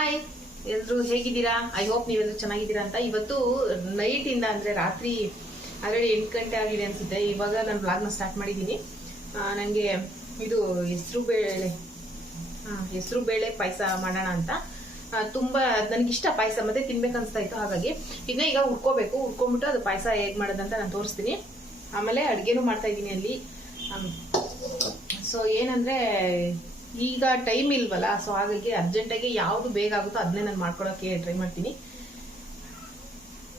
Hi, ಎಲ್ರು ಹೇಗಿದ್ದೀರಾ? I hope ನೀವೆಲ್ಲರೂ ಚೆನ್ನಾಗಿದ್ದೀರಾ ಅಂತ. ಇವತ್ತು ನೈಟ್ ಇಂದ ಅಂದ್ರೆ ರಾತ್ರಿ ಆಲ್ರೆಡಿ 8 ಗಂಟೆ ಆಗಿದೆ ಅನ್ಸುತ್ತೆ. ಇವಾಗ ನಾನು ವ್ಲಾಗ್ನ ಸ್ಟಾರ್ಟ್ ಮಾಡಿದ್ದೀನಿ. ನನಗೆ ಇದು ಹೆಸರು ಬೇಳೆ ಪಾಯಸ ಮಾಡೋಣ ಅಂತ ತುಂಬಾ ನನಗಿಷ್ಟ ಪಾಯಸ, ಮತ್ತೆ ತಿನ್ಬೇಕನ್ಸ್ತಾ ಇತ್ತು. ಹಾಗಾಗಿ ಇದನ್ನ ಈಗ ಹುರ್ಕೋಬೇಕು. ಹುರ್ಕೊಂಡ್ಬಿಟ್ಟು ಅದು ಪಾಯಸ ಹೇಗೆ ಮಾಡೋದಂತ ನಾನು ತೋರಿಸ್ತೀನಿ. ಆಮೇಲೆ ಅಡುಗೆನೂ ಮಾಡ್ತಾ ಇದ್ದೀನಿ ಅಲ್ಲಿ. ಸೊ ಏನಂದ್ರೆ ಈಗ ಟೈಮ್ ಇಲ್ವಲ್ಲ, ಸೊ ಹಾಗಾಗಿ ಅರ್ಜೆಂಟಾಗಿ ಯಾವುದು ಬೇಗ ಆಗುತ್ತೋ ಅದನ್ನೇ ನಾನು ಮಾಡ್ಕೊಳಕ್ಕೆ ಟ್ರೈ ಮಾಡ್ತೀನಿ.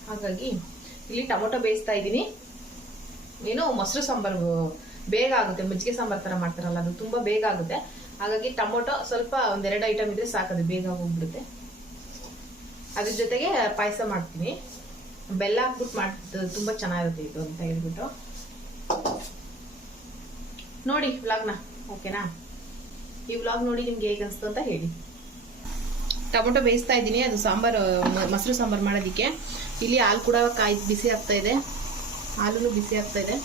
ಹಾಗಾಗಿ ಇಲ್ಲಿ ಟೊಮೊಟೊ ಬೇಯಿಸ್ತಾ ಇದ್ದೀನಿ. ಏನೋ ಮೊಸರು ಸಾಂಬಾರು ಬೇಗ ಆಗುತ್ತೆ, ಮಜ್ಜಿಗೆ ಸಾಂಬಾರು ತರ ಮಾಡ್ತಾರಲ್ಲ, ಅದು ತುಂಬಾ ಬೇಗ ಆಗುತ್ತೆ. ಹಾಗಾಗಿ ಟೊಮೊಟೊ ಸ್ವಲ್ಪ ಒಂದೆರಡು ಐಟಮ್ ಇದ್ರೆ ಸಾಕದು, ಬೇಗ ಹೋಗ್ಬಿಡುತ್ತೆ. ಅದ್ರ ಜೊತೆಗೆ ಪಾಯಸ ಮಾಡ್ತೀನಿ. ಬೆಲ್ಲ ಹಾಕ್ಬಿಟ್ಟು ತುಂಬಾ ಚೆನ್ನಾಗಿರುತ್ತೆ ಇದು ಅಂತ ಹೇಳ್ಬಿಟ್ಟು ನೋಡಿ ವ್ಲಾಗ್ನ. ಓಕೆನಾ? ಈ ವ್ಲಾಗ್ ನೋಡಿ ನಿಮ್ಗೆ ಹೇಗೆ ಅನ್ಸ್ತು ಅಂತ ಹೇಳಿ. ಟೊಮೊಟೊ ಬೇಯಿಸ್ತಾ ಇದ್ದೀನಿ, ಅದು ಸಾಂಬಾರು ಮೊಸರು ಸಾಂಬಾರು ಮಾಡೋದಿಕ್ಕೆ. ಇಲ್ಲಿ ಹಾಲು ಕೂಡ ಬಿಸಿ ಆಗ್ತಾ ಇದೆ, ಹಾಲು ಬಿಸಿ ಆಗ್ತಾ ಇದೆ.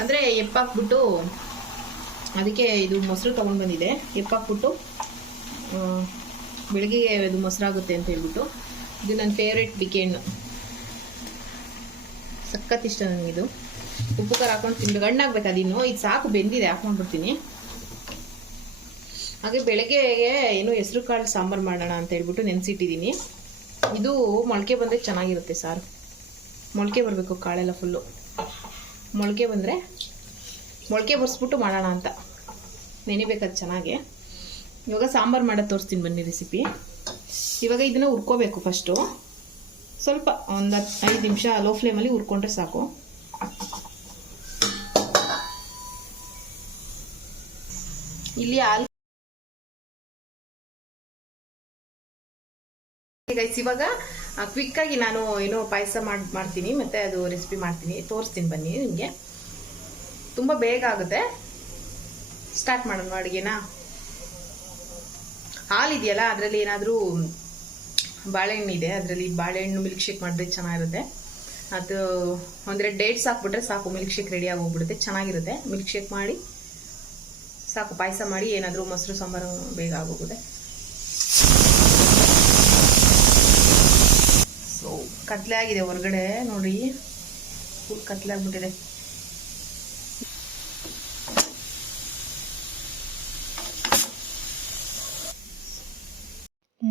ಅಂದ್ರೆ ಎಪ್ಪಾಕ್ಬಿಟ್ಟು ಅದಕ್ಕೆ ಇದು ಮೊಸರು ತಗೊಂಡ್ ಬಂದಿದೆ. ಎಪ್ಪಾಕ್ಬಿಟ್ಟು ಬೆಳಗ್ಗೆ ಇದು ಮೊಸರಾಗುತ್ತೆ ಅಂತ ಹೇಳ್ಬಿಟ್ಟು. ಇದು ನನ್ನ ಫೇವ್ರೇಟ್ ಬಿಕೆ ಹಣ್ಣು, ಸಖತ್ ಇಷ್ಟ ನನಗಿದು. ಉಪ್ಪು ಖಾರ ಹಾಕೊಂಡು ತಿನ್ಬೇಕು. ಹಣ್ಣಾಗ್ಬೇಕು ಅದಿನ್ನು. ಇದು ಸಾಕು, ಬೆಂದಿದೆ, ಹಾಕೊಂಡ್ಬಿಡ್ತೀನಿ. ಹಾಗೆ ಬೆಳಗ್ಗೆ ಏನು ಹೆಸರು ಕಾಳು ಸಾಂಬಾರು ಮಾಡೋಣ ಅಂತ ಹೇಳ್ಬಿಟ್ಟು ನೆನೆಸಿಟ್ಟಿದ್ದೀನಿ. ಇದು ಮೊಳಕೆ ಬಂದರೆ ಚೆನ್ನಾಗಿರುತ್ತೆ ಸಾರು. ಮೊಳಕೆ ಬರಬೇಕು, ಕಾಳೆಲ್ಲ ಫುಲ್ಲು ಮೊಳಕೆ ಬಂದರೆ, ಮೊಳಕೆ ಬರ್ಸ್ಬಿಟ್ಟು ಮಾಡೋಣ ಅಂತ ನೆನಿಬೇಕದು ಚೆನ್ನಾಗಿ. ಇವಾಗ ಸಾಂಬಾರು ಮಾಡೋದು ತೋರಿಸ್ತೀನಿ ಬನ್ನಿ ರೆಸಿಪಿ. ಇವಾಗ ಇದನ್ನು ಹುರ್ಕೋಬೇಕು ಫಸ್ಟು. ಸ್ವಲ್ಪ ಒಂದು 5 ನಿಮಿಷ ಲೋ ಫ್ಲೇಮಲ್ಲಿ ಹುರ್ಕೊಂಡ್ರೆ ಸಾಕು. ಇಲ್ಲಿ ಹಾಲು ಗೈಸ್, ಇವಾಗ ಕ್ವಿಕ್ ಆಗಿ ನಾನು ಏನೋ ಪಾಯಸ ಮಾಡ್ತೀನಿ, ಮತ್ತೆ ಅದು ರೆಸಿಪಿ ಮಾಡ್ತೀನಿ, ತೋರಿಸ್ತೀನಿ ಬನ್ನಿ ನಿಮಗೆ. ತುಂಬಾ ಬೇಗ ಆಗುತ್ತೆ. ಸ್ಟಾರ್ಟ್ ಮಾಡೋಣ ಅಡುಗೆನಾ. ಹಾಲಿದೆಯಲ್ಲ, ಅದರಲ್ಲಿ ಏನಾದರೂ ಬಾಳೆಹಣ್ಣು ಇದೆ, ಅದರಲ್ಲಿ ಬಾಳೆಹಣ್ಣು ಮಿಲ್ಕ್ ಶೇಕ್ ಮಾಡಿದ್ರೆ ಚೆನ್ನಾಗಿರುತ್ತೆ. ಅದು ಒಂದೆರಡು ಡೇಟ್ಸ್ ಹಾಕ್ಬಿಟ್ರೆ ಸಾಕು, ಮಿಲ್ಕ್ ಶೇಕ್ ರೆಡಿ ಆಗಿ ಹೋಗ್ಬಿಡುತ್ತೆ, ಚೆನ್ನಾಗಿರುತ್ತೆ. ಮಿಲ್ಕ್ ಶೇಕ್ ಮಾಡಿ ಸಾಕು, ಪಾಯಸ ಮಾಡಿ ಏನಾದರೂ ಮೊಸರು ಸಾಂಬಾರು ಬೇಗ ಆಗೋಗುತ್ತೆ. ಸೊ ಕತ್ಲೆ ಆಗಿದೆ ಹೊರಗಡೆ ನೋಡಿ, ಫುಲ್ ಕತ್ಲೆ ಆಗ್ಬಿಟ್ಟಿದೆ.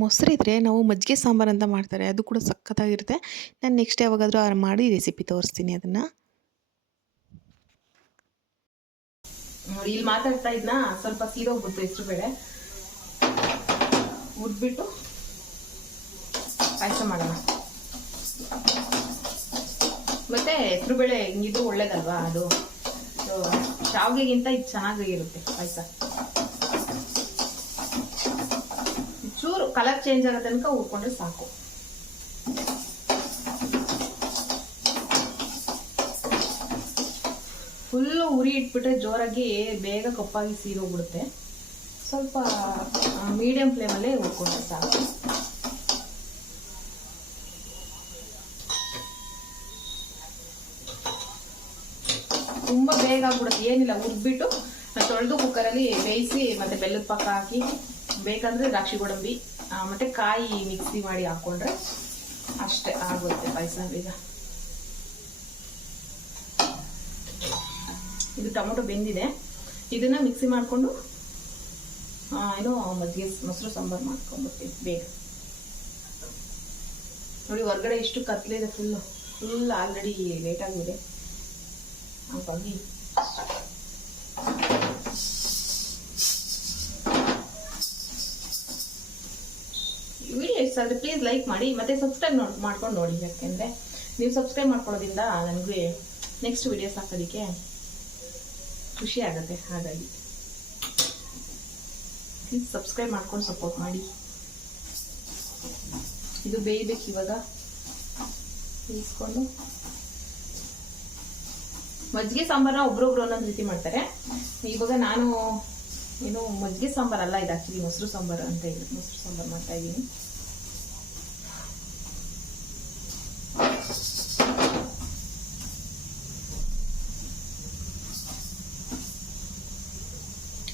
ಮೊಸರಿದ್ರೆ ನಾವು ಮಜ್ಜಿಗೆ ಸಾಂಬಾರು ಅಂತ ಮಾಡ್ತಾರೆ, ಅದು ಕೂಡ ಸಖತ್ತಾಗಿರುತ್ತೆ. ನಾನು ನೆಕ್ಸ್ಟ್ ಯಾವಾಗಾದರೂ ಮಾಡಿ ರೆಸಿಪಿ ತೋರಿಸ್ತೀನಿ ಅದನ್ನು. ನೋಡಿ, ಇಲ್ಲಿ ಮಾತಾಡ್ತಾ ಇದ್ನ ಸ್ವಲ್ಪ ಸೀದೋಗ್ಬಿಟ್ಟು ಹೆಸರು ಬೇಳೆ ಉದ್ಬಿಟ್ಟು ಪಾಯಸ ಮಾಡೋಣ. ಮತ್ತೆ ಹೆಸರು ಬೇಳೆ ಹಿಂಗಿದ್ರು ಒಳ್ಳೇದಲ್ವಾ, ಅದು ಶಾವಿಗೆಗಿಂತ ಇದು ಚೆನ್ನಾಗಿರುತ್ತೆ ಪಾಯಸ. ಚೂರು ಕಲರ್ ಚೇಂಜ್ ಆಗೋ ತನಕ ಹುರ್ಕೊಂಡ್ರೆ ಸಾಕು. ಫುಲ್ಲು ಉರಿ ಇಟ್ಬಿಟ್ರೆ ಜೋರಾಗಿ ಬೇಗ ಕಪ್ಪಾಗಿ ಸೀದೋಗ್ಬಿಡುತ್ತೆ. ಸ್ವಲ್ಪ ಮೀಡಿಯಂ ಫ್ಲೇಮಲ್ಲೇ ಹುರ್ಕೊಂಡ್ರೆ ಸಾಕು. ತುಂಬಾ ಬೇಗ ಆಗ್ಬಿಡುತ್ತೆ, ಏನಿಲ್ಲ, ಹುರ್ಬಿಟ್ಟು ತೊಳೆದು ಕುಕ್ಕರಲ್ಲಿ ಬೇಯಿಸಿ ಮತ್ತೆ ಬೆಲ್ಲದ ಪಾಕ ಹಾಕಿ, ಬೇಕಂದ್ರೆ ದ್ರಾಕ್ಷಿ ಗೋಡಂಬಿ ಮತ್ತೆ ಕಾಯಿ ಮಿಕ್ಸಿ ಮಾಡಿ ಹಾಕೊಂಡ್ರೆ ಅಷ್ಟೇ ಆಗುತ್ತೆ ಪಾಯಸ ಬೇಗ. ಇದು ಟೊಮೊಟೊ ಬೆಂದಿದೆ, ಇದನ್ನ ಮಿಕ್ಸಿ ಮಾಡಿಕೊಂಡು ಏನೋ ಮಜ್ಜಿಗೆ ಮೊಸರು ಸಾಂಬಾರು ಮಾಡ್ಕೊಂಡ್ಬಿಡ್ತೀವಿ ಬೇಗ. ನೋಡಿ ಹೊರಗಡೆ ಎಷ್ಟು ಕತ್ಲಿದೆ, ಫುಲ್ ಆಲ್ರೆಡಿ ಲೇಟ್ ಆಗಿದೆ. ಹಾಗಾಗಿ ವಿಡಿಯೋ ಇಷ್ಟ ಆದರೆ ಪ್ಲೀಸ್ ಲೈಕ್ ಮಾಡಿ, ಮತ್ತೆ ಸಬ್ಸ್ಕ್ರೈಬ್ ಮಾಡ್ಕೊಂಡು ನೋಡಿ. ಯಾಕೆಂದರೆ ನೀವು ಸಬ್ಸ್ಕ್ರೈಬ್ ಮಾಡ್ಕೊಳ್ಳೋದ್ರಿಂದ ನನಗೆ ನೆಕ್ಸ್ಟ್ ವಿಡಿಯೋಸ್ ಹಾಕೋದಕ್ಕೆ ಖುಷಿ ಆಗುತ್ತೆ. ಹಾಗಾಗಿ ಪ್ಲೀಸ್ ಸಬ್ಸ್ಕ್ರೈಬ್ ಮಾಡ್ಕೊಂಡು ಸಪೋರ್ಟ್ ಮಾಡಿ. ಇದು ಬೇಯಬೇಕು ಇವಾಗ. ಬೇಯಿಸ್ಕೊಂಡು ಮಜ್ಜಿಗೆ ಸಾಂಬಾರನ್ನ ಒಬ್ರೊಬ್ರು ಒಂದೊಂದು ರೀತಿ ಮಾಡ್ತಾರೆ. ಇವಾಗ ನಾನು ಏನು ಮಜ್ಜಿಗೆ ಸಾಂಬಾರಲ್ಲ, ಇದು ಆಕ್ಚುಲಿ ಮೊಸರು ಸಾಂಬಾರು ಅಂತ ಹೇಳಿ ಮೊಸರು ಸಾಂಬಾರು ಮಾಡ್ತಾ ಇದ್ದೀನಿ.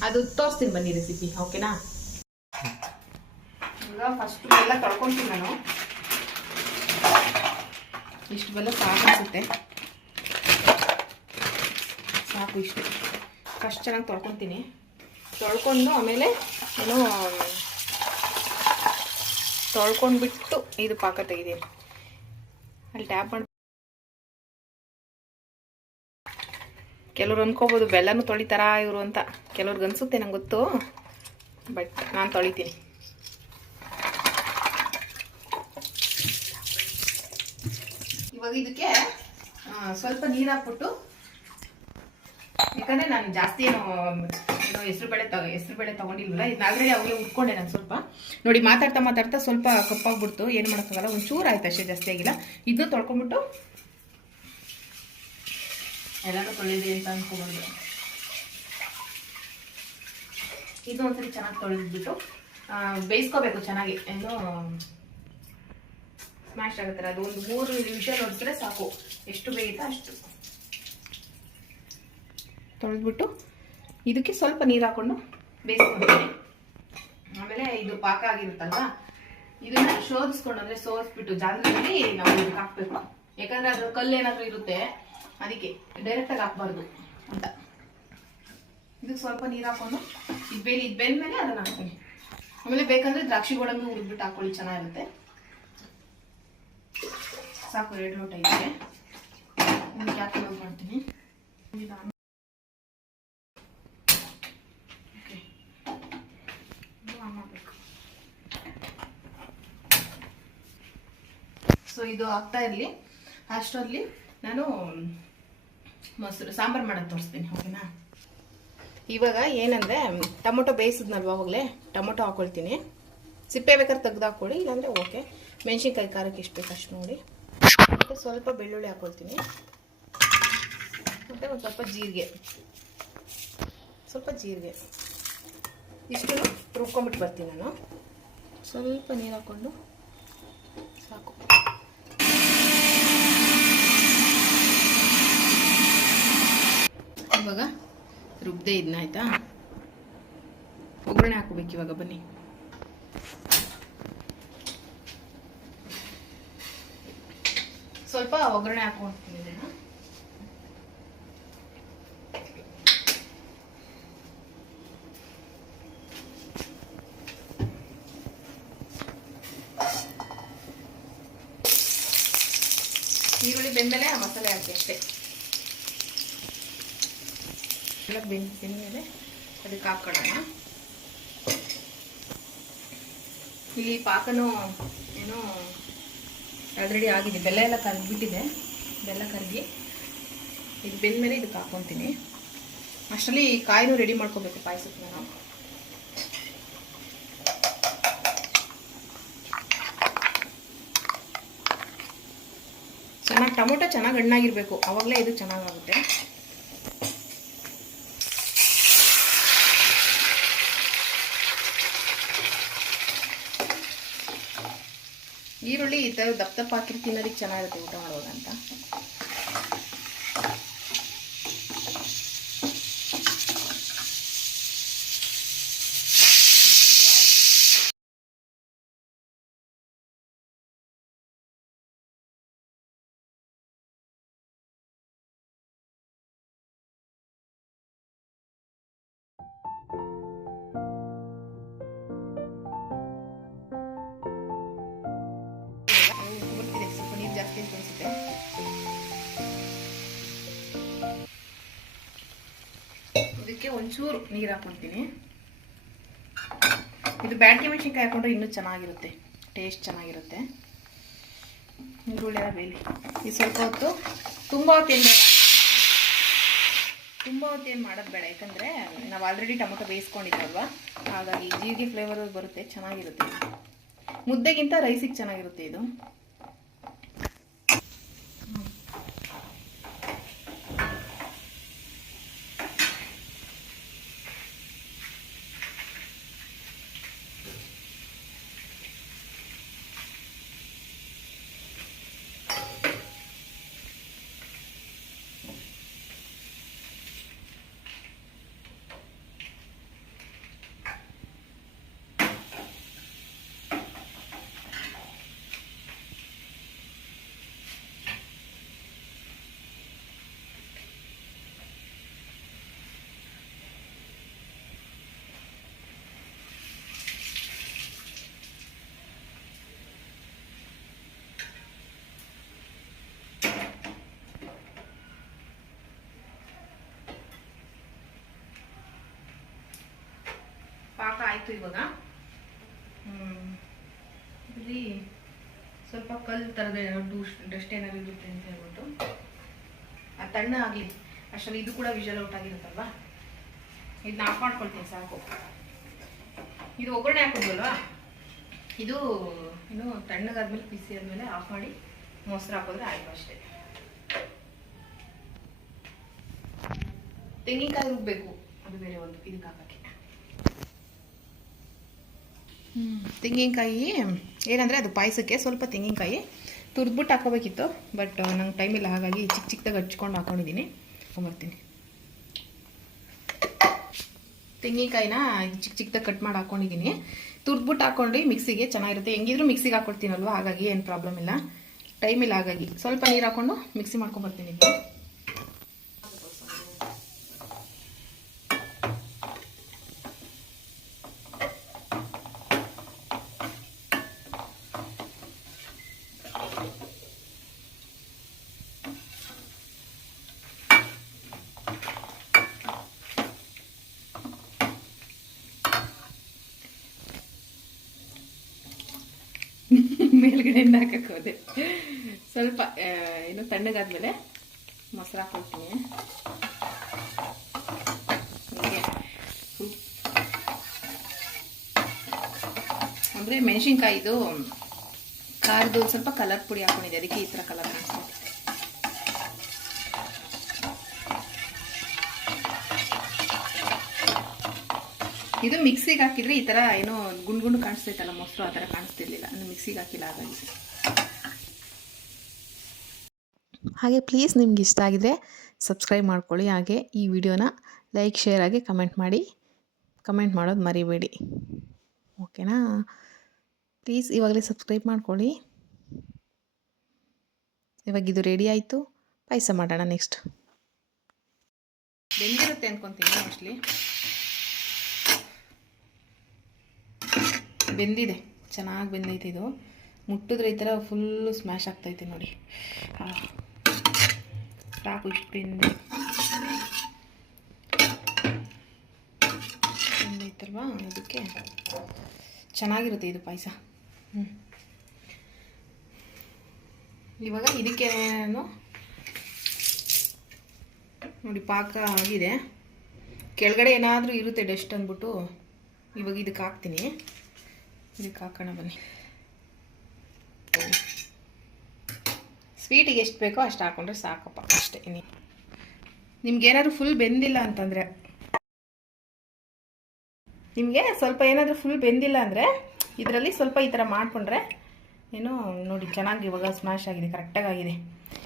ಅದು ತೋರಿಸ್ತೀನಿ ಬನ್ನಿ ರೆಸಿಪಿ. ಓಕೆನಾ? ಈಗ ಫಸ್ಟ್ ಬೆಲ್ಲ ತೊಳ್ಕೊತೀನಿ ನಾನು. ಇಷ್ಟು ಬೆಲ್ಲ ಸಾಕು ಅನಿಸುತ್ತೆ, ಸಾಕು ಇಷ್ಟು. ಫಸ್ಟ್ ಚೆನ್ನಾಗಿ ತೊಳ್ಕೊತೀನಿ. ತೊಳ್ಕೊಂಡು ಆಮೇಲೆ ಏನು ತೊಳ್ಕೊಂಡ್ಬಿಟ್ಟು ಇದು ಪಾಕ ತೆಗಿತೀನಿ. ಅಲ್ಲಿ ಟ್ಯಾಪ್ ಮಾಡಿ ಕೆಲವ್ರು ಅಂದ್ಕೋಬೋದು ಬೆಲ್ಲನೂ ತೊಳಿತಾರಾ ಇವರು ಅಂತ. ಕೆಲವ್ರಿಗೆ ಅನಿಸುತ್ತೆ, ನಂಗೆ ಗೊತ್ತು, ಬಟ್ ನಾನು ತೊಳಿತೀನಿ. ಇವಾಗ ಇದಕ್ಕೆ ಸ್ವಲ್ಪ ನೀರು ಹಾಕ್ಬಿಟ್ಟು, ಯಾಕಂದರೆ ನಾನು ಜಾಸ್ತಿ ಏನು ಹೆಸರು ಬೇಳೆ ತೊಗೊಂಡಿಲ್ವಲ್ಲ, ಇದನ್ನ ಆಲ್ರೆಡಿ ಅವಾಗಲೇ ಉಟ್ಕೊಂಡೆ ನಾನು ಸ್ವಲ್ಪ. ನೋಡಿ ಮಾತಾಡ್ತಾ ಸ್ವಲ್ಪ ಕಪ್ಪಾಗ್ಬಿಡ್ತು, ಏನು ಮಾಡೋಕ್ಕಾಗಲ್ಲ, ಒಂಚೂರು ಆಯ್ತು ಅಷ್ಟೇ, ಜಾಸ್ತಿ ಆಗಿಲ್ಲ. ಇದನ್ನು ತೊಳ್ಕೊಂಬಿಟ್ಟು ಎಲ್ಲನೂ ತೊಳೆದಿದೆ ಅಂತ ಅನ್ಕೋಬಾರ್ದು. ಇದು ಒಂದ್ಸರಿ ಚೆನ್ನಾಗಿ ತೊಳೆದ್ಬಿಟ್ಟು ಬೇಯಿಸ್ಕೋಬೇಕು ಚೆನ್ನಾಗಿ, ಏನು ಸ್ಮ್ಯಾಶ್ ಆಗುತ್ತಾರೆ. ಅದು ಒಂದು 3 ವಿಷಲ್ ಹೊಡಿಸಿದ್ರೆ ಸಾಕು, ಎಷ್ಟು ಬೇಯುತ್ತಾ ಅಷ್ಟು. ತೊಳೆದ್ಬಿಟ್ಟು ಇದಕ್ಕೆ ಸ್ವಲ್ಪ ನೀರು ಹಾಕೊಂಡು ಬೇಯಿಸ್ಕೊತೀನಿ. ಆಮೇಲೆ ಇದು ಪಾಕ ಆಗಿರುತ್ತಲ್ವಾ, ಇದನ್ನ ಶೋಧಿಸ್ಕೊಂಡು, ಅಂದರೆ ಸೋರಿಸ್ಬಿಟ್ಟು ಜಾಲದಲ್ಲಿ ನಾವು ಇದಕ್ಕೆ ಹಾಕ್ಬೇಕು. ಯಾಕಂದ್ರೆ ಅದು ಕಲ್ಲು ಏನಾದರೂ ಇರುತ್ತೆ, ಅದಕ್ಕೆ ಡೈರೆಕ್ಟಾಗಿ ಹಾಕ್ಬಾರ್ದು ಅಂತ. ಇದಕ್ಕೆ ಸ್ವಲ್ಪ ನೀರು ಹಾಕೊಂಡು ಇದು ಬೆಂದ್ಮೇಲೆ ಅದನ್ನು ಹಾಕ್ತೀನಿ. ಆಮೇಲೆ ಬೇಕಂದ್ರೆ ದ್ರಾಕ್ಷಿ ಗೋಡಂಬಿ ಹುರಿದ್ಬಿಟ್ಟು ಹಾಕೊಳ್ಳಿ, ಚೆನ್ನಾಗಿರುತ್ತೆ. ಸಾಕು 2 ಲೋಟ ಇದಕ್ಕೆ. ಗ್ಯಾಸ್ ಕ್ಲೋಸ್ ಮಾಡ್ತೀನಿ. ಸೊ ಇದು ಆಗ್ತಾ ಇರಲಿ, ಅಷ್ಟರಲ್ಲಿ ನಾನು ಮೊಸರು ಸಾಂಬಾರು ಮಾಡೋದು ತೋರಿಸ್ತೀನಿ, ಓಕೆನಾ? ಇವಾಗ ಏನಂದರೆ ಟೊಮೊಟೊ ಬೇಯಿಸಿದ್ನಲ್ವ ಅವಾಗಲೇ, ಟೊಮೊಟೊ ಹಾಕ್ಕೊಳ್ತೀನಿ. ಸಿಪ್ಪೆ ಬೇಕಾದ್ರೆ ತೆಗ್ದು ಹಾಕ್ಕೊಳ್ಳಿ, ಇಲ್ಲಾಂದರೆ ಓಕೆ. ಮೆಣಸಿನ್ಕಾಯಿ ಖಾರಕ್ಕೆ ಎಷ್ಟು ಬೇಕು ಅಷ್ಟು ನೋಡಿ. ಮತ್ತು ಸ್ವಲ್ಪ ಬೆಳ್ಳುಳ್ಳಿ ಹಾಕ್ಕೊಳ್ತೀನಿ. ಮತ್ತು ಒಂದು ಸ್ವಲ್ಪ ಜೀರಿಗೆ ಇಷ್ಟು ರುಬ್ಕೊಂಬಿಟ್ಟು ಬರ್ತೀನಿ ನಾನು. ಸ್ವಲ್ಪ ನೀರು ಹಾಕ್ಕೊಂಡು ಸಾಕು. ಇವಾಗ ರುಬ್ದೇ ಇದನ್ನ ಆಯ್ತಾ, ಒಗ್ಗರಣೆ ಹಾಕೋಬೇಕು ಇವಾಗ. ಬನ್ನಿ, ಸ್ವಲ್ಪ ಒಗ್ಗರಣೆ ಹಾಕೊಂಡ್ತೀನಿ ಇದನ್ನ. ಈರುಳ್ಳಿ ಬೆಂದಮೇಲೆ ಆ ಮಸಾಲೆ ಹಾಕಿ ಅಷ್ಟೇ. ಎಲ್ಲ ಬೆಂದ್ಮೇಲೆ ಅದಕ್ಕೆ ಹಾಕೊಳ್ಳೋಣ. ಇಲ್ಲಿ ಪಾಕನೂ ಏನೋ ಆಲ್ರೆಡಿ ಆಗಿದೆ, ಬೆಲ್ಲ ಎಲ್ಲ ಕರಗಿಬಿಟ್ಟಿದೆ. ಬೆಲ್ಲ ಕರಗಿ ಇದು ಬೆಂದ್ಮೇಲೆ ಇದಕ್ಕೆ ಹಾಕ್ಕೊತೀನಿ. ಅಷ್ಟರಲ್ಲಿ ಕಾಯಿನೂ ರೆಡಿ ಮಾಡ್ಕೋಬೇಕು ಪಾಯಸಕ್ಕೆ ನಾನು. ಟೊಮೊಟೊ ಚೆನ್ನಾಗಿ ಹಣ್ಣಾಗಿರ್ಬೇಕು, ಆವಾಗಲೇ ಇದು ಚೆನ್ನಾಗಾಗುತ್ತೆ. ಈರುಳ್ಳಿ ಈ ಥರ ದಪ್ಪ ಹಾಕಿ ತಿನ್ನೋದಕ್ಕೆ ಚೆನ್ನಾಗಿರುತ್ತೆ ಊಟ ಮಾಡುವಾಗ ಅಂತ. ಜಾಸ್ತಿ ಅನಿಸುತ್ತೆ. ಇದಕ್ಕೆ ಒಂಚೂರು ನೀರು ಹಾಕೊಳ್ತೀನಿ. ಇದು ಬ್ಯಾಡಗಿ ಮೆಣಸಿನ್ಕಾಯಿ ಹಾಕೊಂಡ್ರೆ ಇನ್ನೂ ಚೆನ್ನಾಗಿರುತ್ತೆ, ಟೇಸ್ಟ್ ಚೆನ್ನಾಗಿರುತ್ತೆ. ಈರುಳ್ಳಿ ಎಲ್ಲ ಬೇಲಿ ಇದು ಸ್ವಲ್ಪ ಹೊತ್ತು, ತುಂಬ ಹೊತ್ತೇನು ಮಾಡೋದು ಬೇಡ, ಯಾಕಂದರೆ ನಾವು ಆಲ್ರೆಡಿ ಟೊಮೊಟೊ ಬೇಯಿಸ್ಕೊಂಡಿದ್ದಲ್ವ, ಹಾಗಾಗಿ ಜೀರಿಗೆ ಫ್ಲೇವರ್ ಬರುತ್ತೆ, ಚೆನ್ನಾಗಿರುತ್ತೆ. ಮುದ್ದೆಗಿಂತ ರೈಸಿಗೆ ಚೆನ್ನಾಗಿರುತ್ತೆ ಇದು. ಆಯಿತು. ಇವಾಗ ಇಲ್ಲಿ ಸ್ವಲ್ಪ ಕಲ್ಲು ಥರದ ಡಸ್ಟ್ ಏನಾದ್ರು ಇರುತ್ತೆ ಅಂತ ಹೇಳ್ಬಿಟ್ಟು ಅದು ತಣ್ಣ ಆಗಲಿ ಅಷ್ಟರಲ್ಲಿ ಇದು ಕೂಡ ವಿಷಲ್ ಔಟ್ ಆಗಿರುತ್ತಲ್ವ. ಇದನ್ನ ಆಫ್ ಮಾಡ್ಕೊಳ್ತೀನಿ ಸಾಕು. ಇದು ಒಗ್ಗರಣೆ ಹಾಕೋದ್ವಲ್ವಾ, ಇದು ಇನ್ನು ತಣ್ಣಗಾದ್ಮೇಲೆ ಬಿಸಿ ಆದಮೇಲೆ ಆಫ್ ಮಾಡಿ ಮೊಸರು ಹಾಕಿದ್ರೆ ಆಯಿತು ಅಷ್ಟೇ. ತೆಂಗಿನಕಾಯಿ ರುಬ್ಬಬೇಕು, ಅದು ಬೇರೆ ಒಂದು ಇದಕ್ಕೆ ಹಾಕೋಕ್ಕೆ. ತೆಂಗಿನಕಾಯಿ ಏನಂದರೆ ಅದು ಪಾಯಸಕ್ಕೆ ಸ್ವಲ್ಪ ತೆಂಗಿನಕಾಯಿ ತುರಿದ್ಬಿಟ್ಟು ಹಾಕೋಬೇಕಿತ್ತು, ಬಟ್ ನಂಗೆ ಟೈಮ್ ಇಲ್ಲ, ಹಾಗಾಗಿ ಚಿಕ್ಕ ಚಿಕ್ಕದಾಗಿ ಹಚ್ಕೊಂಡು ಹಾಕೊಂಡಿದ್ದೀನಿ. ಹಾಕೊಂಬರ್ತೀನಿ. ತೆಂಗಿನಕಾಯಿನ ಚಿಕ್ಕ ಚಿಕ್ಕದಾಗಿ ಕಟ್ ಮಾಡಿ ಹಾಕೊಂಡಿದ್ದೀನಿ. ತುರಿದ್ಬಿಟ್ಟು ಹಾಕೊಂಡು ಮಿಕ್ಸಿಗೆ ಚೆನ್ನಾಗಿರುತ್ತೆ. ಹೆಂಗಿದ್ರು ಮಿಕ್ಸಿಗೆ ಹಾಕ್ಕೊಡ್ತೀನಲ್ವ, ಹಾಗಾಗಿ ಏನು ಪ್ರಾಬ್ಲಮ್ ಇಲ್ಲ. ಟೈಮ್ ಇಲ್ಲ, ಹಾಗಾಗಿ ಸ್ವಲ್ಪ ನೀರು ಹಾಕ್ಕೊಂಡು ಮಿಕ್ಸಿ ಮಾಡ್ಕೊಂಬರ್ತೀನಿ. ಮೇಲ್ಗಡೆ ಎಣ್ಣೆ ಹಾಕಕ್ಕೆ ಹೋದೆ. ಸ್ವಲ್ಪ ಏನು ತಣ್ಣಗಾದ್ಮೇಲೆ ಮೊಸರು ಹಾಕೊಳ್ತೀನಿ. ಅಂದರೆ ಮೆಣಸಿನ್ಕಾಯಿದು ಖಾರದು ಸ್ವಲ್ಪ ಕಲರ್ ಪುಡಿ ಹಾಕೊಂಡಿದ್ದೆ, ಅದಕ್ಕೆ ಈ ಥರ ಕಲರ್ ಕಾಣಿಸ್ತದೆ. ಇದು ಮಿಕ್ಸಿಗೆ ಹಾಕಿದ್ರೆ ಈ ಥರ ಏನೋ ಗುಂಡು ಗುಂಡು ಕಾಣಿಸ್ತೈತಲ್ಲ ಮೊಸರು, ಆ ಥರ ಕಾಣಿಸ್ತಿರ್ಲಿಲ್ಲ. ನಾನು ಮಿಕ್ಸಿಗೆ ಹಾಕಿಲ್ಲ ಹಾಗಾಗಿ. ಹಾಗೆ ಪ್ಲೀಸ್ ನಿಮ್ಗೆ ಇಷ್ಟ ಆಗಿದ್ರೆ ಸಬ್ಸ್ಕ್ರೈಬ್ ಮಾಡ್ಕೊಳ್ಳಿ. ಹಾಗೆ ಈ ವಿಡಿಯೋನ ಲೈಕ್, ಶೇರ್ ಆಗಿ ಕಮೆಂಟ್ ಮಾಡಿ. ಕಮೆಂಟ್ ಮಾಡೋದು ಮರಿಬೇಡಿ, ಓಕೆನಾ? ಪ್ಲೀಸ್ ಇವಾಗಲೇ ಸಬ್ಸ್ಕ್ರೈಬ್ ಮಾಡ್ಕೊಳ್ಳಿ. ಇವಾಗ ಇದು ರೆಡಿ ಆಯಿತು. ಪಾಯಸ ಮಾಡೋಣ ನೆಕ್ಸ್ಟ್. ಬೆಂದಿರುತ್ತೆ ಅಂದ್ಕೊತೀನಿ, ಮೋಸ್ಟ್ಲಿ ಬೆಂದಿದೆ, ಚೆನ್ನಾಗಿ ಬೆಂದೈತೆ. ಇದು ಮುಟ್ಟಿದ್ರೆ ಈ ಥರ ಫುಲ್ಲು ಸ್ಮ್ಯಾಶ್ ಆಗ್ತೈತೆ ನೋಡಿ. ಸಾಕು, ಇಷ್ಟು ಬೆಂದೈತಲ್ವಾ, ಅದಕ್ಕೆ ಚೆನ್ನಾಗಿರುತ್ತೆ ಇದು ಪಾಯಸ. ಇವಾಗ ಇದಕ್ಕೇನು ನೋಡಿ ಪಾಕ ಆಗಿದೆ. ಕೆಳಗಡೆ ಏನಾದರೂ ಇರುತ್ತೆ ಡಸ್ಟ್ ಅಂದ್ಬಿಟ್ಟು ಇವಾಗ ಇದಕ್ಕೆ ಹಾಕ್ತೀನಿ. ಇದಕ್ಕೆ ಹಾಕೋಣ ಬನ್ನಿ. ಸ್ವೀಟಿಗೆ ಎಷ್ಟು ಬೇಕೋ ಅಷ್ಟು ಹಾಕೊಂಡ್ರೆ ಸಾಕಪ್ಪ, ಅಷ್ಟೇ. ನಿಮ್ಗೇನಾದ್ರು ಫುಲ್ ಬೆಂದಿಲ್ಲ ಅಂತಂದರೆ, ನಿಮಗೆ ಸ್ವಲ್ಪ ಏನಾದರೂ ಫುಲ್ ಬೆಂದಿಲ್ಲ ಅಂದರೆ ಇದರಲ್ಲಿ ಸ್ವಲ್ಪ ಈ ಥರ ಮಾಡಿಕೊಂಡ್ರೆ ಏನೋ ನೋಡಿ ಚೆನ್ನಾಗಿ ಇವಾಗ ಸ್ಮ್ಯಾಶ್ ಆಗಿದೆ, ಕರೆಕ್ಟಾಗಿ ಆಗಿದೆ.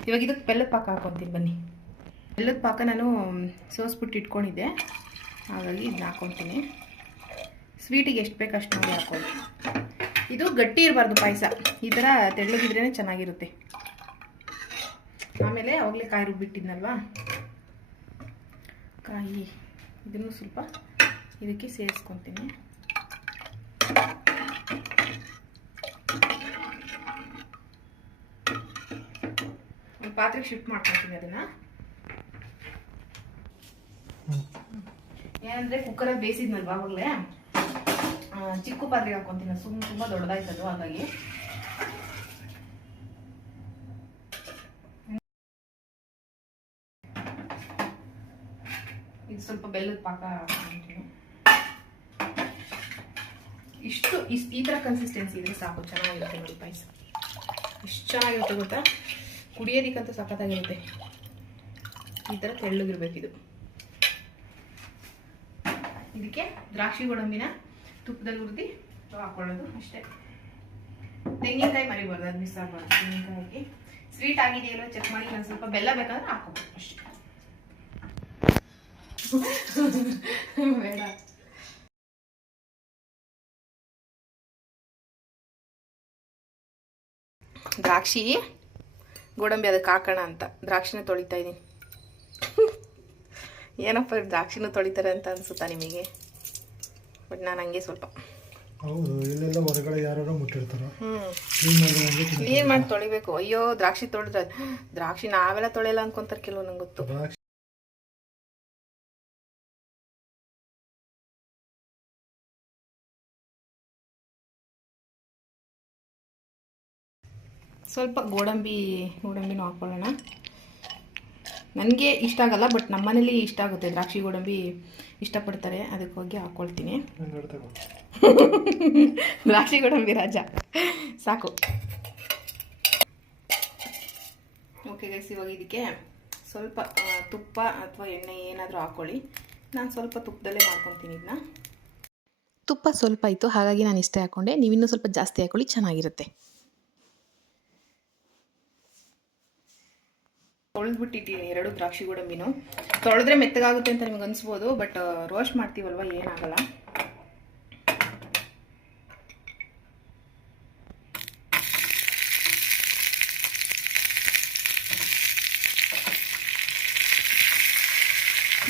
ಇವಾಗ ಇದಕ್ಕೆ ಬೆಲ್ಲದ ಪಾಕ ಹಾಕ್ಕೊತೀನಿ ಬನ್ನಿ. ಬೆಲ್ಲದ ಪಾಕ ನಾನು ಸೋಸ್ಬಿಟ್ಟು ಇಟ್ಕೊಂಡಿದ್ದೆ, ಹಾಗಾಗಿ ಇದನ್ನ ಹಾಕ್ಕೊತೀನಿ. ಸ್ವೀಟಿಗೆ ಎಷ್ಟು ಬೇಕು ಅಷ್ಟು ನೋಡಿ ಹಾಕ್ಕೊಳ್ಳಿ. ಇದು ಗಟ್ಟಿ ಇರಬಾರ್ದು ಪಾಯಸ, ಈ ಥರ ತೆಳ್ಳಗಿದ್ರೇ ಚೆನ್ನಾಗಿರುತ್ತೆ. ಆಮೇಲೆ ಅವಾಗಲೇ ಕಾಯಿ ರುಬ್ಬಿಟ್ಟಿದ್ನಲ್ವಾ, ಕಾಯಿ ಇದನ್ನು ಸ್ವಲ್ಪ ಇದಕ್ಕೆ ಸೇರಿಸ್ಕೊತೀನಿ. ಒಂದು ಪಾತ್ರೆಗೆ ಶಿಫ್ಟ್ ಮಾಡ್ಕೊತೀನಿ ಅದನ್ನು. ಏನಂದರೆ ಕುಕ್ಕರಲ್ಲಿ ಬೇಯಿಸಿದ್ನಲ್ವಾ ಅವಾಗಲೇ, ಚಿಕ್ಕ ಪಾತ್ರೆಗೆ ಹಾಕ್ಕೊತೀನಿ. ತುಂಬ ದೊಡ್ಡದಾಯ್ತದು, ಹಾಗಾಗಿ ಇದು ಸ್ವಲ್ಪ ಬೆಲ್ಲದ ಪಾಕ ಹಾಕ್ತೀನಿ. ಇಷ್ಟು ಈ ಥರ ಕನ್ಸಿಸ್ಟೆನ್ಸಿ ಇದ್ರೆ ಸಾಕು, ಚೆನ್ನಾಗಿರುತ್ತೆ ನೋಡಿ ಪಾಯಸ. ಎಷ್ಟು ಚೆನ್ನಾಗಿರುತ್ತೆ ಗೊತ್ತಾ, ಕುಡಿಯೋದಕ್ಕಂತೂ ಸಖತ್ತಾಗಿರುತ್ತೆ. ಈ ಥರ ತೆಳ್ಳಗಿರ್ಬೇಕಿದು. ಇದಕ್ಕೆ ದ್ರಾಕ್ಷಿ ಗೋಡಂಬಿನ ತುಪ್ಪದಲ್ಲಿ ಹುರಿದು ಹಾಕೊಳ್ಳೋದು ಅಷ್ಟೇ. ತೆಂಗಿನಕಾಯಿ ಮರಿಬಾರ್ದು, ಅದು ಮಿಸ್ ಆಗಬಾರ್ದು. ತೆಂಗಿನಕಾಯಿ ಸ್ವೀಟ್ ಆಗಿದೆಯಲ್ಲ ಚೆಕ್ ಮಾಡಿ, ನಾನು ಸ್ವಲ್ಪ ಬೆಲ್ಲ ಬೇಕಾದ್ರೆ ಹಾಕೋಬೋದು ಅಷ್ಟೇ. ಬೇಡ, ದ್ರಾಕ್ಷಿ ಗೋಡಂಬಿ ಅದಕ್ಕೆ ಹಾಕೋಣ ಅಂತ ದ್ರಾಕ್ಷಿನ ತೊಳಿತಾ ಇದ್ದೀನಿ. ಏನಪ್ಪ ದ್ರಾಕ್ಷಿನೂ ತೊಳಿತಾರೆ ಅಂತ ಅನ್ಸುತ್ತಾ ನಿಮಗೆ? ಬಟ್ ನಾನು ಹಂಗೆ ಸ್ವಲ್ಪ ಹೊರಗಡೆ ಯಾರು ಮುಟ್ಟಿರ್ತಾರೆ, ಕ್ಲೀನ್ ಮಾಡಿ ತೊಳಿಬೇಕು. ಅಯ್ಯೋ ದ್ರಾಕ್ಷಿ ತೊಳೆದ್ರೆ ದ್ರಾಕ್ಷಿ ನಾವೆಲ್ಲ ತೊಳೆಯಲ್ಲ ಅನ್ಕೊಂತಾರೆ ಕೆಲವು, ನಂಗೆ ಗೊತ್ತು. ಸ್ವಲ್ಪ ಗೋಡಂಬಿನೂ ಹಾಕ್ಕೊಳ್ಳೋಣ. ನನಗೆ ಇಷ್ಟ ಆಗಲ್ಲ, ಬಟ್ ನಮ್ಮನೇಲಿ ಇಷ್ಟ ಆಗುತ್ತೆ. ದ್ರಾಕ್ಷಿ ಗೋಡಂಬಿ ಇಷ್ಟಪಡ್ತಾರೆ, ಅದಕ್ಕೆ ಹೋಗಿ ಹಾಕ್ಕೊಳ್ತೀನಿ. ದ್ರಾಕ್ಷಿ ಗೋಡಂಬಿ ರಾಜ ಸಾಕು. ಓಕೆ ಗೈಸ್, ಇವಾಗ ಇದಕ್ಕೆ ಸ್ವಲ್ಪ ತುಪ್ಪ ಅಥವಾ ಎಣ್ಣೆ ಏನಾದರೂ ಹಾಕ್ಕೊಳ್ಳಿ. ನಾನು ಸ್ವಲ್ಪ ತುಪ್ಪದಲ್ಲೇ ಮಾಡ್ಕೊತೀನಿ ಇದನ್ನ. ತುಪ್ಪ ಸ್ವಲ್ಪ ಇತ್ತು, ಹಾಗಾಗಿ ನಾನು ಇಷ್ಟೇ ಹಾಕ್ಕೊಂಡೆ. ನೀವು ಇನ್ನೂ ಸ್ವಲ್ಪ ಜಾಸ್ತಿ ಹಾಕ್ಕೊಳ್ಳಿ, ಚೆನ್ನಾಗಿರುತ್ತೆ. ತೊಳೆದ್ಬಿಟ್ಟಿದ್ದೀನಿ 2 ದ್ರಾಕ್ಷಿ ಗೋಡಂಬಿನೂ. ತೊಳೆದ್ರೆ ಮೆತ್ತಗಾಗುತ್ತೆ ಅಂತ ನಿಮ್ಗೆ ಅನಿಸ್ಬೋದು, ಬಟ್ ರೋಸ್ಟ್ ಮಾಡ್ತೀವಲ್ವ, ಏನಾಗಲ್ಲ.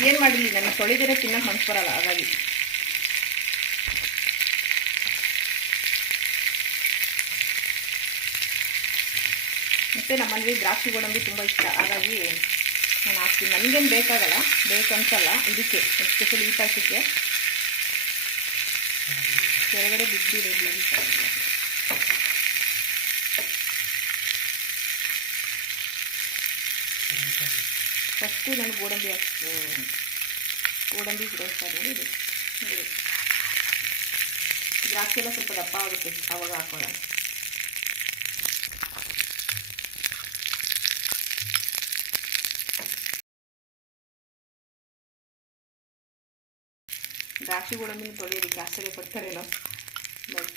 ಏನು ಮಾಡಿರಲಿ, ನನಗೆ ತೊಳೆದಿರೋ ತಿನ್ನಕ್ಕೆ ಮನಸ್ಸು ಬರಲ್ಲ, ಹಾಗಾಗಿ. ಮತ್ತು ನಮ್ಮಲ್ಲಿ ದ್ರಾಕ್ಷಿ ಗೋಡಂಬಿ ತುಂಬ ಇಷ್ಟ, ಹಾಗಾಗಿ ನಾನು ಹಾಕ್ತೀನಿ. ನನಗೇನು ಬೇಕಾಗಲ್ಲ, ಬೇಕನ್ಸಲ್ಲ ಇದಕ್ಕೆ, ಎಸ್ಪೆಷಲಿ ಈ ಪಾಯಸಕ್ಕೆ. ಕೆಳಗಡೆ ಬಿದ್ದಿರೋದು ಫಸ್ಟು ನಾನು ಗೋಡಂಬಿ ರೋಸ್ಟ್ ಆದಮೇಲೆ ಇದು ದ್ರಾಕ್ಷಿ ಎಲ್ಲ ಸ್ವಲ್ಪ ದಪ್ಪ ಆಗುತ್ತೆ, ಆವಾಗ ಹಾಕೋಣ. ದ್ರಾಕ್ಷಿ ಗೋಡಂಬಿನ ತೊಳೆಯೋದಕ್ಕೆ ಆಶ್ಚರ್ಯ ಪಡ್ತಾರೇನೋ, ಬಟ್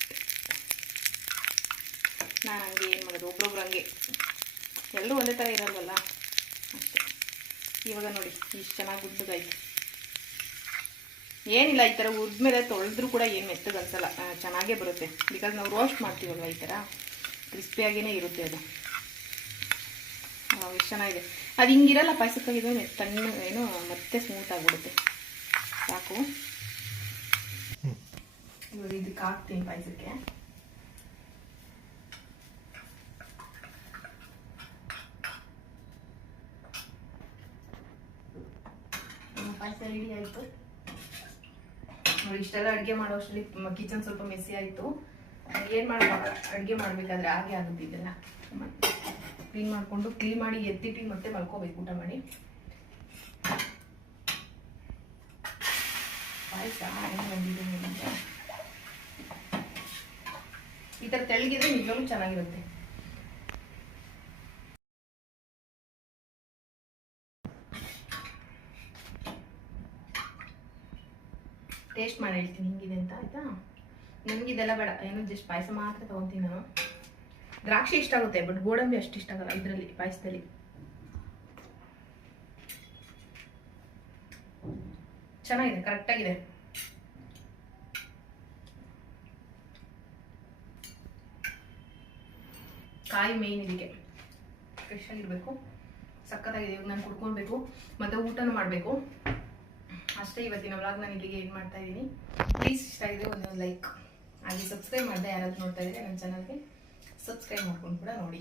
ನಾನು ಹಂಗೆ ಏನು ಮಾಡೋದು, ಒಬ್ರೊಬ್ರು ಹಂಗೆ, ಎಲ್ಲರೂ ಒಂದೇ ಥರ ಇರಲ್ವಲ್ಲ, ಅಷ್ಟೇ. ಇವಾಗ ನೋಡಿ ಇಷ್ಟು ಚೆನ್ನಾಗಿ ಉದ್ದಗಾಯ್ತು. ಏನಿಲ್ಲ, ಈ ಥರ ಉದ್ಮೇಲೆ ತೊಳೆದ್ರೂ ಕೂಡ ಏನು ಮೆತ್ತಗೆ ಅನ್ಸಲ್ಲ, ಚೆನ್ನಾಗೇ ಬರುತ್ತೆ. ಬಿಕಾಸ್ ನಾವು ರೋಸ್ಟ್ ಮಾಡ್ತೀವಲ್ವ, ಈ ಥರ ಕ್ರಿಸ್ಪಿಯಾಗಿಯೇ ಇರುತ್ತೆ ಅದು. ಎಷ್ಟು ಚೆನ್ನಾಗಿದೆ. ಅದು ಹಿಂಗಿರಲ್ಲ ಪಾಯಸಕ್ಕಾಗಿದ್ದು, ತಣ್ಣ ಏನು ಮತ್ತೆ ಸ್ಮೂತ್ ಆಗಿಬಿಡುತ್ತೆ. ಸಾಕು, ಇವಾಗ ಇದಕ್ಕೆ ಹಾಕ್ತೀನಿ ಪಾಯಸಕ್ಕೆ. ಪಾಯಸ ರೆಡಿ ಆಯಿತು ನೋಡಿ. ಇಷ್ಟೆಲ್ಲ ಅಡುಗೆ ಮಾಡೋ ಅಷ್ಟರಲ್ಲಿ ಕಿಚನ್ ಸ್ವಲ್ಪ ಮೆಸ್ಸಿ ಆಯಿತು. ಏನು ಮಾಡಬೇಕು, ಅಡುಗೆ ಮಾಡಬೇಕಾದ್ರೆ ಹಾಗೆ ಆಗುತ್ತೆ. ಇದೆಲ್ಲ ಕ್ಲೀನ್ ಮಾಡಿ ಎತ್ತಿಟ್ಟು ಮತ್ತೆ ಮಲ್ಕೋಬೇಕು ಊಟ ಮಾಡಿ. ಪಾಯಸ ಬಂದಿದೆ ನೋಡಿ, ಈ ಥರ ತೆಳ್ಳಗಿದ್ರೆ ನಿಜವಾಗ್ಲೂ ಚೆನ್ನಾಗಿರುತ್ತೆ. ಟೇಸ್ಟ್ ಮಾಡಿ ಹೇಳ್ತೀನಿ ಹಿಂಗಿದೆ ಅಂತ, ಆಯ್ತಾ? ನನಗಿದೆಲ್ಲ ಬೇಡ, ಏನು ಜಸ್ಟ್ ಪಾಯಸ ಮಾತ್ರ ತೊಗೊತೀನಿ ನಾನು. ದ್ರಾಕ್ಷಿ ಇಷ್ಟ ಆಗುತ್ತೆ, ಬಟ್ ಗೋಡಂಬಿ ಅಷ್ಟು ಇಷ್ಟ ಆಗಲ್ಲ ಇದರಲ್ಲಿ, ಪಾಯಸದಲ್ಲಿ. ಚೆನ್ನಾಗಿದೆ, ಕರೆಕ್ಟಾಗಿದೆ. ಕಾಯಿ ಮೇಯ್ನ್ ಇದಕ್ಕೆ, ಫ್ರೆಶ್ ಆಗಿರಬೇಕು. ಸಖತ್ತಾಗಿದೆ. ಇವಾಗ ನಾನು ಕುಡ್ಕೊಳ್ಬೇಕು, ಮತ್ತು ಊಟನೂ ಮಾಡಬೇಕು. ಅಷ್ಟೇ ಇವತ್ತಿನ ವ್ಲಾಗ್ ನಾನು ಇಲ್ಲಿಗೆ ಏನು ಮಾಡ್ತಾ ಇದ್ದೀನಿ. ಪ್ಲೀಸ್ ಇಷ್ಟ ಆಗಿದೆ ಒಂದು ಲೈಕ್ ಹಾಗೆ ಸಬ್ಸ್ಕ್ರೈಬ್ ಮಾಡಿದೆ. ಯಾರಾದರೂ ನೋಡ್ತಾ ಇದ್ದರೆ ನನ್ನ ಚಾನಲ್ಗೆ ಸಬ್ಸ್ಕ್ರೈಬ್ ಮಾಡ್ಕೊಂಡು ಕೂಡ ನೋಡಿ.